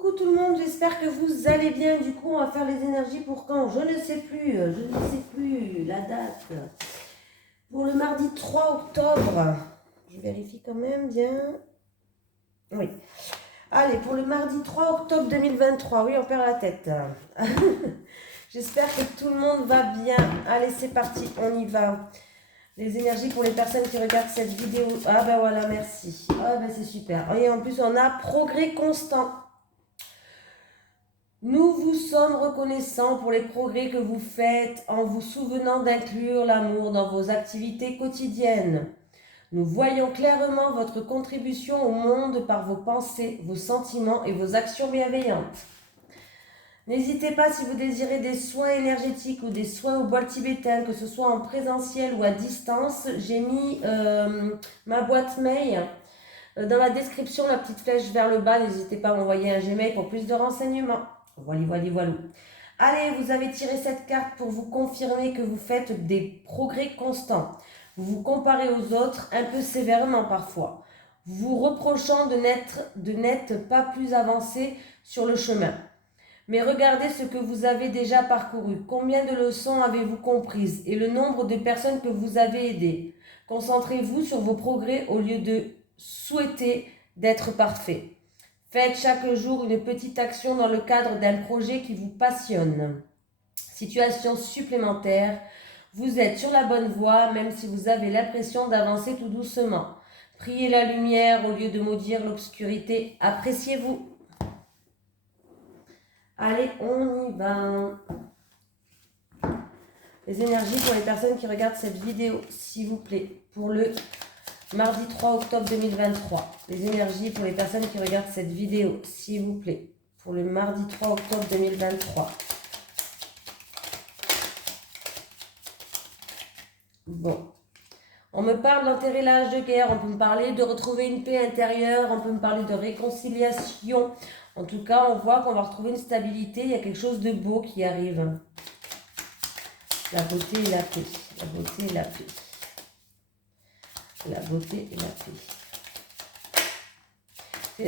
Coucou tout le monde, j'espère que vous allez bien. Du coup, on va faire les énergies pour quand? Je ne sais plus la date. Pour le mardi 3 octobre. Je vérifie quand même bien. Oui. Allez, pour le mardi 3 octobre 2023. Oui, on perd la tête. J'espère que tout le monde va bien. Allez, c'est parti, on y va. Les énergies pour les personnes qui regardent cette vidéo. Ah ben voilà, merci. Ah ben c'est super. Et en plus, on a progrès constant. Nous vous sommes reconnaissants pour les progrès que vous faites en vous souvenant d'inclure l'amour dans vos activités quotidiennes. Nous voyons clairement votre contribution au monde par vos pensées, vos sentiments et vos actions bienveillantes. N'hésitez pas si vous désirez des soins énergétiques ou des soins au bol tibétain, que ce soit en présentiel ou à distance. J'ai mis ma boîte mail dans la description, la petite flèche vers le bas. N'hésitez pas à m'envoyer un Gmail pour plus de renseignements. Voilà. Allez, vous avez tiré cette carte pour vous confirmer que vous faites des progrès constants. Vous vous comparez aux autres un peu sévèrement parfois, vous reprochant de n'être pas plus avancé sur le chemin. Mais regardez ce que vous avez déjà parcouru. Combien de leçons avez-vous comprises et le nombre de personnes que vous avez aidées. Concentrez-vous sur vos progrès au lieu de souhaiter d'être parfait. Faites chaque jour une petite action dans le cadre d'un projet qui vous passionne. Situation supplémentaire, vous êtes sur la bonne voie même si vous avez l'impression d'avancer tout doucement. Priez la lumière au lieu de maudire l'obscurité. Appréciez-vous. Allez, on y va. Les énergies pour les personnes qui regardent cette vidéo, s'il vous plaît, pour le mardi 3 octobre 2023. Les énergies pour les personnes qui regardent cette vidéo, s'il vous plaît, pour le mardi 3 octobre 2023. Bon. On me parle d'enterrer l'âge de guerre, on peut me parler de retrouver une paix intérieure, on peut me parler de réconciliation. En tout cas, on voit qu'on va retrouver une stabilité, il y a quelque chose de beau qui arrive. La beauté et la paix. La beauté et la paix. La beauté et la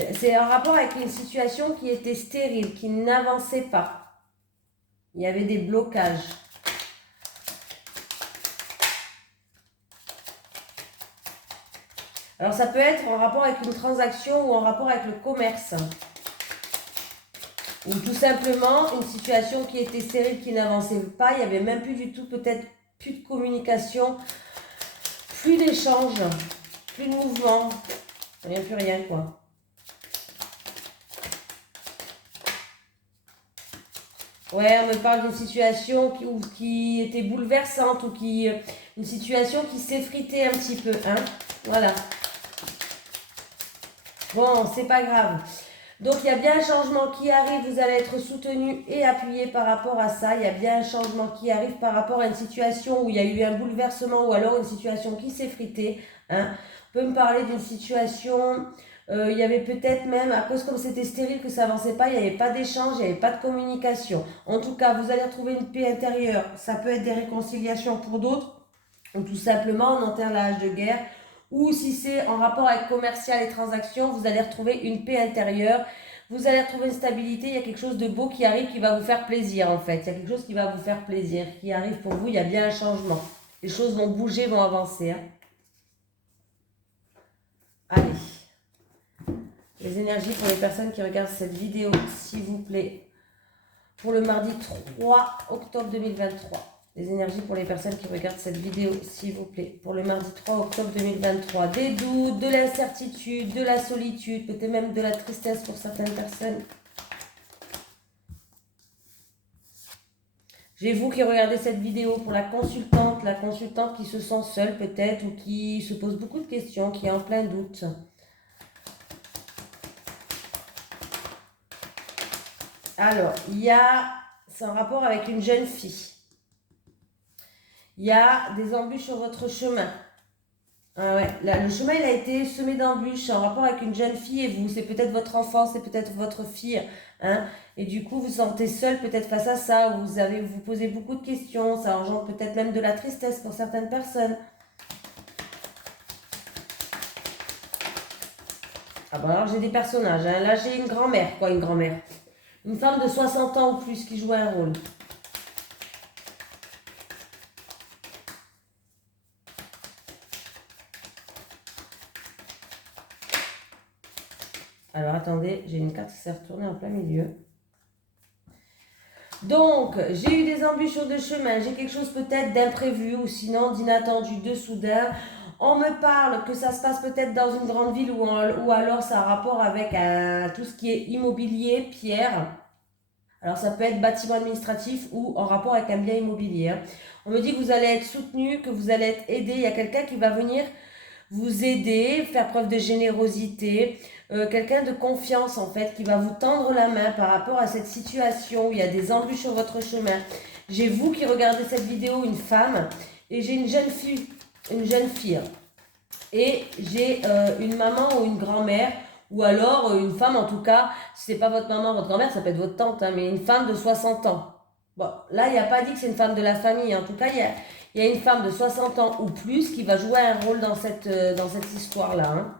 paix. C'est en rapport avec une situation qui était stérile, qui n'avançait pas. Il y avait des blocages. Alors ça peut être en rapport avec une transaction ou en rapport avec le commerce. Ou tout simplement une situation qui était stérile, qui n'avançait pas. Il n'y avait même plus du tout, peut-être plus de communication, plus d'échange, plus de mouvement. Plus rien quoi. Ouais, on me parle d'une situation qui était bouleversante ou une situation qui s'effritait un petit peu. Hein, voilà. Bon, c'est pas grave. Donc, il y a bien un changement qui arrive. Vous allez être soutenu et appuyé par rapport à ça. Il y a bien un changement qui arrive par rapport à une situation où il y a eu un bouleversement ou alors une situation qui s'effritait. Hein. On peut me parler d'une situation... il y avait peut-être même, à cause comme c'était stérile que ça n'avançait pas, il n'y avait pas d'échange, il n'y avait pas de communication. En tout cas, vous allez retrouver une paix intérieure. Ça peut être des réconciliations pour d'autres, ou tout simplement on enterre la hache de guerre. Ou si c'est en rapport avec commercial et transactions, vous allez retrouver une paix intérieure. Vous allez retrouver une stabilité, il y a quelque chose de beau qui arrive, qui va vous faire plaisir en fait. Il y a quelque chose qui va vous faire plaisir, qui arrive pour vous, il y a bien un changement. Les choses vont bouger, vont avancer. Hein. Allez. Les énergies pour les personnes qui regardent cette vidéo, s'il vous plaît. Pour le mardi 3 octobre 2023. Les énergies pour les personnes qui regardent cette vidéo, s'il vous plaît. Pour le mardi 3 octobre 2023. Des doutes, de l'incertitude, de la solitude, peut-être même de la tristesse pour certaines personnes. J'ai vous qui regardez cette vidéo pour la consultante qui se sent seule peut-être ou qui se pose beaucoup de questions, qui est en plein doute. Alors, c'est en rapport avec une jeune fille. Il y a des embûches sur votre chemin. Ah ouais, là, le chemin il a été semé d'embûches en rapport avec une jeune fille et vous, c'est peut-être votre enfant, c'est peut-être votre fille. Hein, et du coup, vous vous sentez seul peut-être face à ça, vous posez beaucoup de questions, ça engendre peut-être même de la tristesse pour certaines personnes. Ah bah alors j'ai des personnages. Hein. Là j'ai une grand-mère. Quoi, une grand-mère? Une femme de 60 ans ou plus qui joue un rôle. Alors attendez, j'ai une carte qui s'est retournée en plein milieu. Donc, j'ai eu des embûches de chemin, j'ai quelque chose peut-être d'imprévu ou sinon d'inattendu, de soudain. On me parle que ça se passe peut-être dans une grande ville ou alors ça a rapport avec tout ce qui est immobilier, pierre. Alors ça peut être bâtiment administratif ou en rapport avec un bien immobilier. Hein. On me dit que vous allez être soutenu, que vous allez être aidé. Il y a quelqu'un qui va venir vous aider, faire preuve de générosité, quelqu'un de confiance en fait, qui va vous tendre la main par rapport à cette situation où il y a des embûches sur votre chemin. J'ai vous qui regardez cette vidéo, une femme, et j'ai une jeune fille, et j'ai une maman ou une grand-mère, ou alors une femme en tout cas, si c'est pas votre maman, votre grand-mère, ça peut être votre tante, hein, mais une femme de 60 ans. Bon, là, il n'y a pas dit que c'est une femme de la famille, en tout cas, il y a une femme de 60 ans ou plus qui va jouer un rôle dans cette histoire-là. Hein.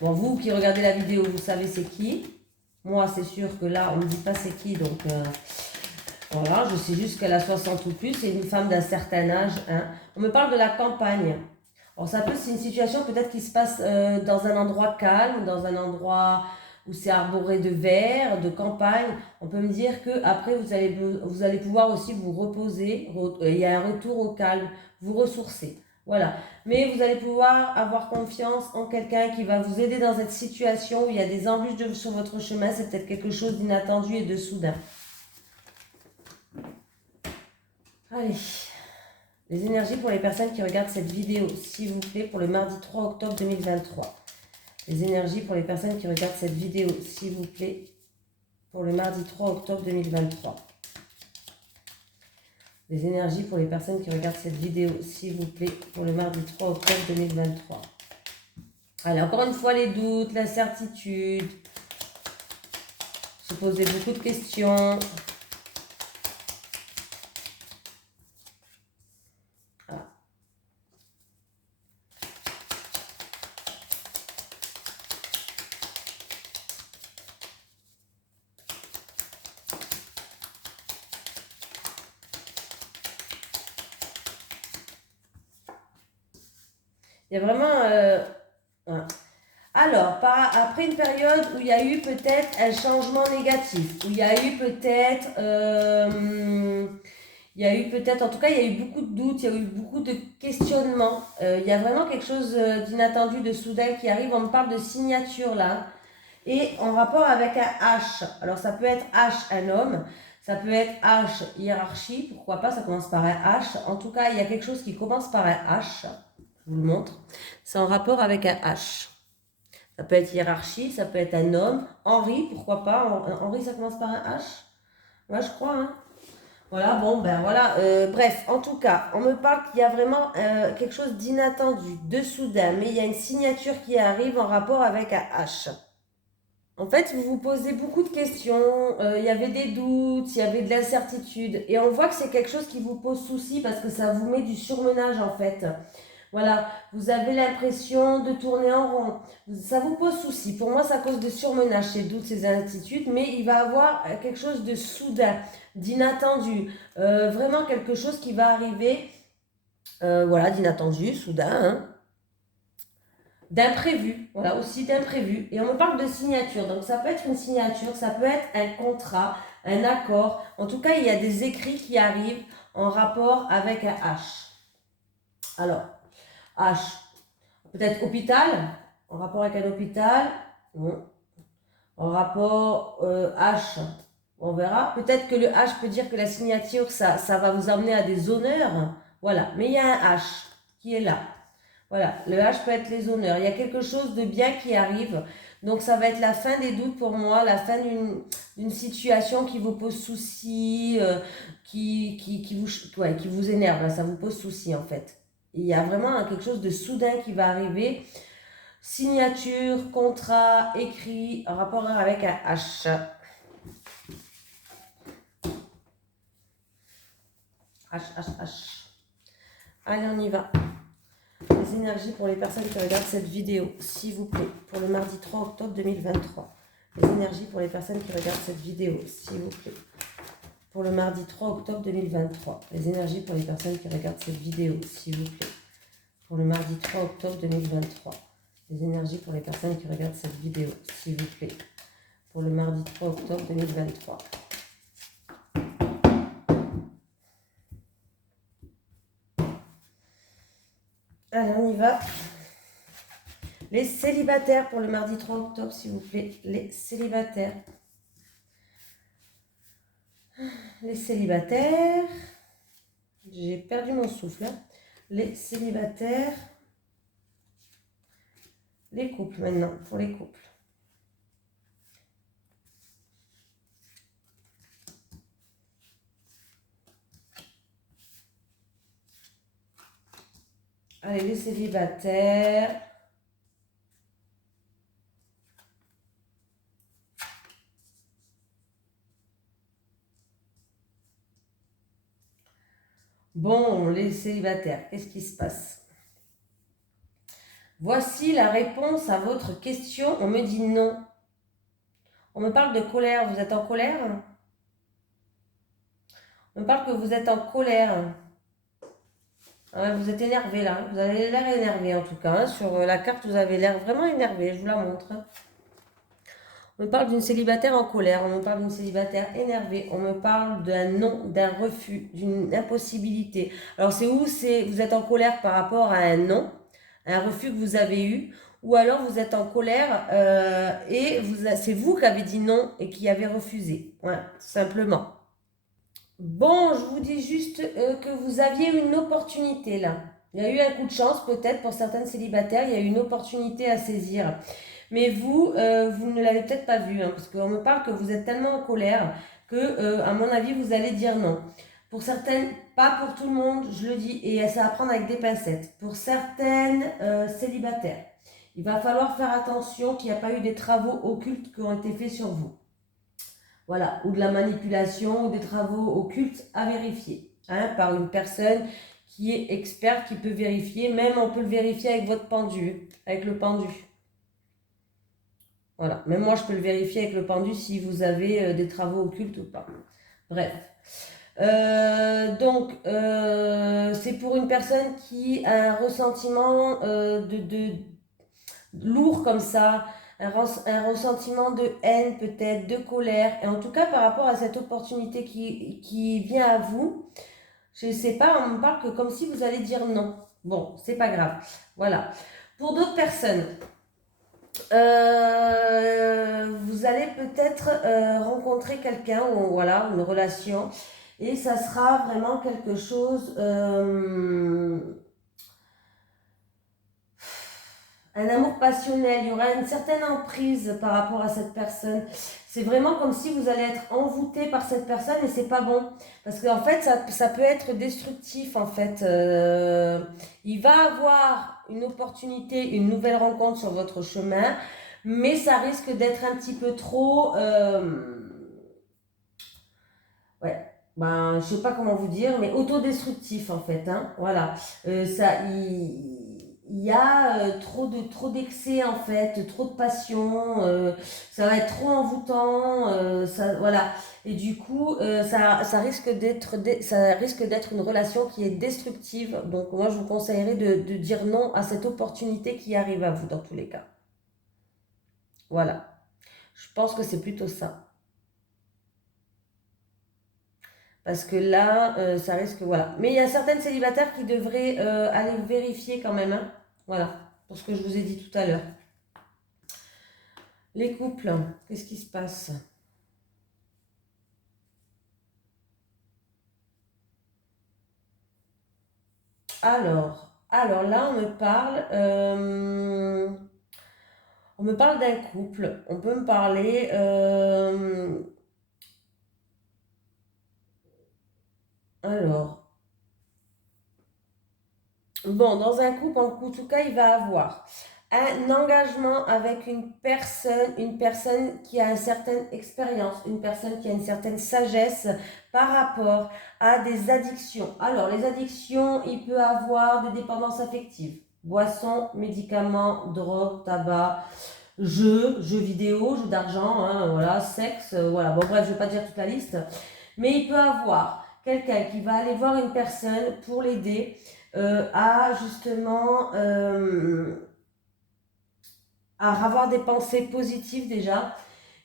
Bon, vous qui regardez la vidéo, vous savez c'est qui. Moi, c'est sûr que là, on ne me dit pas c'est qui, donc voilà, je sais juste qu'elle a 60 ou plus, c'est une femme d'un certain âge. Hein. On me parle de la campagne. Alors, ça peut, c'est une situation peut-être qui se passe dans un endroit calme, dans un endroit où c'est arboré de verre, de campagne. On peut me dire que après vous allez pouvoir aussi vous reposer. Il y a un retour au calme, vous ressourcer. Voilà. Mais vous allez pouvoir avoir confiance en quelqu'un qui va vous aider dans cette situation où il y a des embûches sur votre chemin. C'est peut-être quelque chose d'inattendu et de soudain. Allez. Les énergies pour les personnes qui regardent cette vidéo, s'il vous plaît, pour le mardi 3 octobre 2023. Les énergies pour les personnes qui regardent cette vidéo, s'il vous plaît, pour le mardi 3 octobre 2023. Les énergies pour les personnes qui regardent cette vidéo, s'il vous plaît, pour le mardi 3 octobre 2023. Allez, encore une fois, les doutes, l'incertitude, se poser beaucoup de questions. Il y a vraiment... Alors, après une période où il y a eu peut-être un changement négatif, où il y a eu peut-être... en tout cas, il y a eu beaucoup de doutes, il y a eu beaucoup de questionnements. Il y a vraiment quelque chose d'inattendu, de soudain qui arrive. On me parle de signature là. Et en rapport avec un H. Alors, ça peut être H, un homme. Ça peut être H, hiérarchie. Pourquoi pas, ça commence par un H. En tout cas, il y a quelque chose qui commence par un H. Je vous le montre. C'est en rapport avec un H. Ça peut être hiérarchie, ça peut être un homme. Henri, pourquoi pas. Henri, ça commence par un H. Moi, je crois. Hein. Voilà, bon, ben voilà. Bref, en tout cas, on me parle qu'il y a vraiment quelque chose d'inattendu, de soudain. Mais il y a une signature qui arrive en rapport avec un H. En fait, vous vous posez beaucoup de questions, il y avait des doutes, il y avait de l'incertitude. Et on voit que c'est quelque chose qui vous pose souci parce que ça vous met du surmenage en fait. Voilà, vous avez l'impression de tourner en rond. Ça vous pose souci. Pour moi, ça cause de surmenage, ces doutes, ces incertitudes. Mais il va y avoir quelque chose de soudain, d'inattendu. Vraiment quelque chose qui va arriver, voilà, d'inattendu, soudain, hein. D'imprévu, voilà, aussi d'imprévu. Et on me parle de signature, donc ça peut être une signature, ça peut être un contrat, un accord. En tout cas, il y a des écrits qui arrivent en rapport avec un H. Alors, H, peut-être hôpital, en rapport avec un hôpital, non. En rapport H, on verra. Peut-être que le H peut dire que la signature, ça va vous amener à des honneurs. Voilà, mais il y a un H qui est là. Voilà, le H peut être les honneurs. Il y a quelque chose de bien qui arrive. Donc, ça va être la fin des doutes pour moi, la fin d'une situation qui vous pose souci, qui vous énerve. Là, ça vous pose souci, en fait. Il y a vraiment quelque chose de soudain qui va arriver. Signature, contrat, écrit, en rapport avec un H. H. Allez, on y va. Les énergies pour les personnes qui regardent cette vidéo, s'il vous plaît, pour le mardi 3 octobre 2023. Les énergies pour les personnes qui regardent cette vidéo, s'il vous plaît, pour le mardi 3 octobre 2023. Les énergies pour les personnes qui regardent cette vidéo, s'il vous plaît, pour le mardi 3 octobre 2023. Les énergies pour les personnes qui regardent cette vidéo, s'il vous plaît, pour le mardi 3 octobre 2023. Allez, on y va. Les célibataires pour le mardi 3 octobre, s'il vous plaît. Les célibataires. Les célibataires. J'ai perdu mon souffle. Hein. Les célibataires. Les couples maintenant, pour les couples. Allez, les célibataires. Bon, les célibataires, qu'est-ce qui se passe? Voici la réponse à votre question. On me dit non. On me parle de colère. Vous êtes en colère? On me parle que vous êtes en colère. Ouais, vous êtes énervé là. Vous avez l'air énervé en tout cas. Hein. Sur la carte, vous avez l'air vraiment énervé. Je vous la montre. Hein. On me parle d'une célibataire en colère. On me parle d'une célibataire énervée. On me parle d'un non, d'un refus, d'une impossibilité. Alors c'est où vous êtes en colère par rapport à un non, un refus que vous avez eu, ou alors vous êtes en colère et c'est vous qui avez dit non et qui avez refusé. Ouais, tout simplement. Bon, je vous dis juste que vous aviez une opportunité là. Il y a eu un coup de chance peut-être pour certaines célibataires, il y a eu une opportunité à saisir. Mais vous, vous ne l'avez peut-être pas vu, hein, parce qu'on me parle que vous êtes tellement en colère que, à mon avis, vous allez dire non. Pour certaines, pas pour tout le monde, je le dis, et ça va prendre avec des pincettes. Pour certaines célibataires, il va falloir faire attention qu'il n'y a pas eu des travaux occultes qui ont été faits sur vous. Voilà, ou de la manipulation, ou des travaux occultes à vérifier, hein, par une personne qui est experte, qui peut vérifier. Même on peut le vérifier avec votre pendu, avec le pendu. Voilà, même moi je peux le vérifier avec le pendu si vous avez des travaux occultes ou pas. Bref. Donc, c'est pour une personne qui a un ressentiment de lourd comme ça, un ressentiment de haine peut-être, de colère, et en tout cas par rapport à cette opportunité qui vient à vous, je ne sais pas, on me parle que comme si vous allez dire non. Bon, c'est pas grave. Voilà. Pour d'autres personnes, vous allez peut-être rencontrer quelqu'un ou voilà, une relation et ça sera vraiment quelque chose, un amour passionnel, il y aura une certaine emprise par rapport à cette personne. C'est vraiment comme si vous allez être envoûté par cette personne et c'est pas bon. Parce qu'en fait, ça peut être destructif en fait. Il va avoir une opportunité, une nouvelle rencontre sur votre chemin, mais ça risque d'être un petit peu trop... ouais. Ben, je sais pas comment vous dire, mais autodestructif en fait. Hein, voilà. Il y a trop d'excès en fait, trop de passion, ça va être trop envoûtant, ça, voilà. Et du coup, ça risque d'être une relation qui est destructive. Donc moi, je vous conseillerais de dire non à cette opportunité qui arrive à vous dans tous les cas. Voilà. Je pense que c'est plutôt ça. Parce que là, ça risque, voilà. Mais il y a certaines célibataires qui devraient aller vérifier quand même, hein. Voilà, pour ce que je vous ai dit tout à l'heure. Les couples, qu'est-ce qui se passe? Alors là, on me parle d'un couple. On peut me parler, alors, bon, dans un couple, en tout cas, il va avoir un engagement avec une personne qui a une certaine expérience, une personne qui a une certaine sagesse par rapport à des addictions. Alors, les addictions, il peut avoir des dépendances affectives. boissons, médicaments, drogue, tabac, jeux vidéo, jeux d'argent, hein, voilà, sexe, voilà. Bon bref, je ne vais pas dire toute la liste. Mais il peut avoir quelqu'un qui va aller voir une personne pour l'aider à justement à avoir des pensées positives déjà.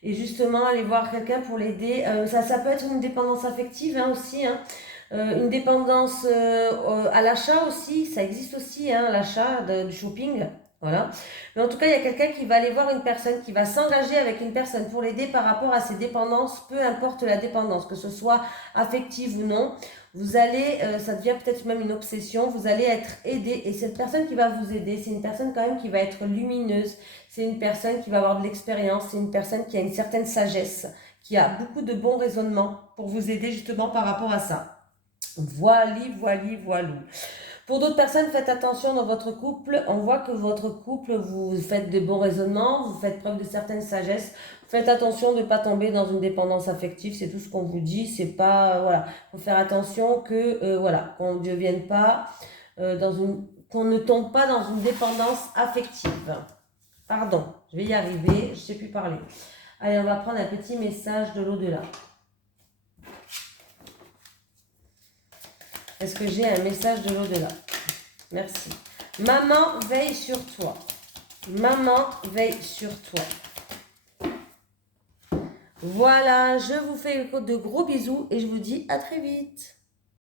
Et justement, aller voir quelqu'un pour l'aider. Ça peut être une dépendance affective hein, aussi. Hein. Une dépendance à l'achat aussi. Ça existe aussi, hein, l'achat du shopping. Voilà. Mais en tout cas, il y a quelqu'un qui va aller voir une personne, qui va s'engager avec une personne pour l'aider par rapport à ses dépendances, peu importe la dépendance, que ce soit affective ou non. Vous allez, ça devient peut-être même une obsession, vous allez être aidé. Et cette personne qui va vous aider, c'est une personne quand même qui va être lumineuse. C'est une personne qui va avoir de l'expérience, c'est une personne qui a une certaine sagesse, qui a beaucoup de bons raisonnements pour vous aider justement par rapport à ça. Voilou. Pour d'autres personnes, faites attention dans votre couple. On voit que votre couple, vous faites de bons raisonnements, vous faites preuve de certaine sagesse. Faites attention de ne pas tomber dans une dépendance affective, c'est tout ce qu'on vous dit. C'est pas, voilà, faut faire attention que, voilà, qu'on ne devienne pas qu'on ne tombe pas dans une dépendance affective. Pardon, je vais y arriver, je ne sais plus parler. Allez, on va prendre un petit message de l'au-delà. Est-ce que j'ai un message de l'au-delà? Merci. Maman veille sur toi. Maman veille sur toi. Voilà, je vous fais de gros bisous et je vous dis à très vite.